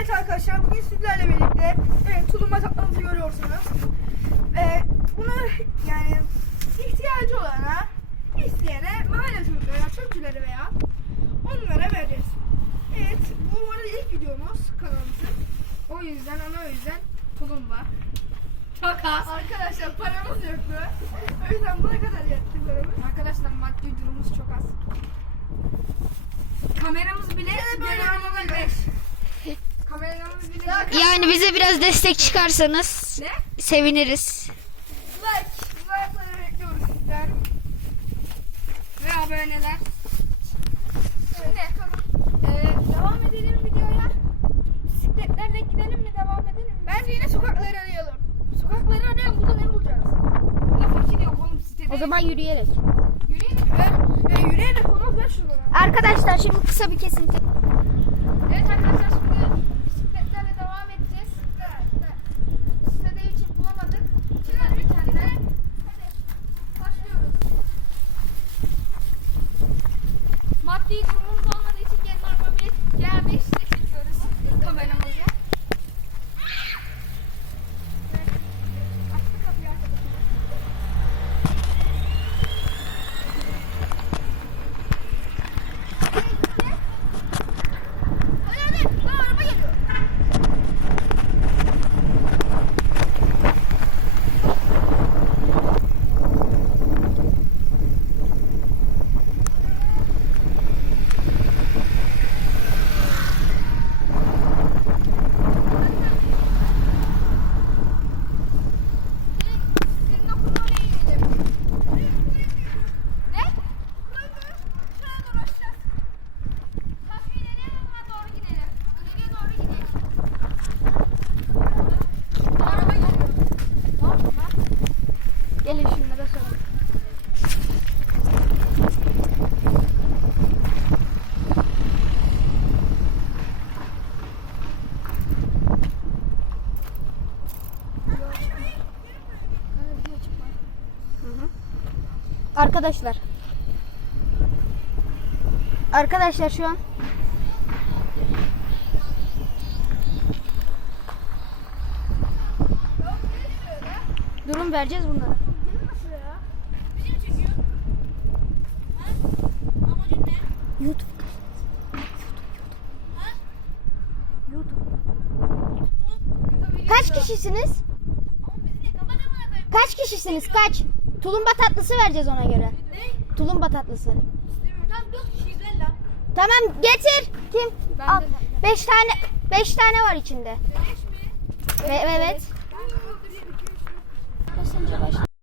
Evet arkadaşlar bugün sizlerle birlikte evet tulumba tatlısı görüyorsunuz. Ve bunu yani ihtiyacı olana, isteyene mahalle çocukları veya onlara vereceğiz. Evet bu arada ilk videomuz kanalımızın. O yüzden ona o yüzden tulumba. Çok az. Arkadaşlar paramız yoktu. O yüzden buna kadar yetti Yani bize biraz destek çıkarsanız ne? seviniriz. Like, like'ları bekliyoruz sizden. Ve aboneler. Şimdi Ee, devam edelim videoya. Bisikletlerle gidelim mi? Devam edelim mi? bence yine sokakları arayalım. Sokakları arayalım burada ne bulacağız? Burada fakir yok oğlum sitede. O zaman yürüyerek. yürüyelim. Ve, ve yürüyerek olmaz ver şunları. Arkadaşlar şimdi kısa bir kesinti. Big Arkadaşlar. Arkadaşlar şu an durum vereceğiz bunlara. YouTube. YouTube. Kaç kişisiniz? Kaç kişisiniz? Kaç? Tulumba tatlısı vereceğiz ona göre. Tulumba tatlısı. Tam 4 kişiyiz lan. Tamam getir. Kim? Ben Al. de- Beş tane. Beş tane var içinde. Beleş mi? Ve- evet. Ben öldüreyim 2 3 Basınca başla.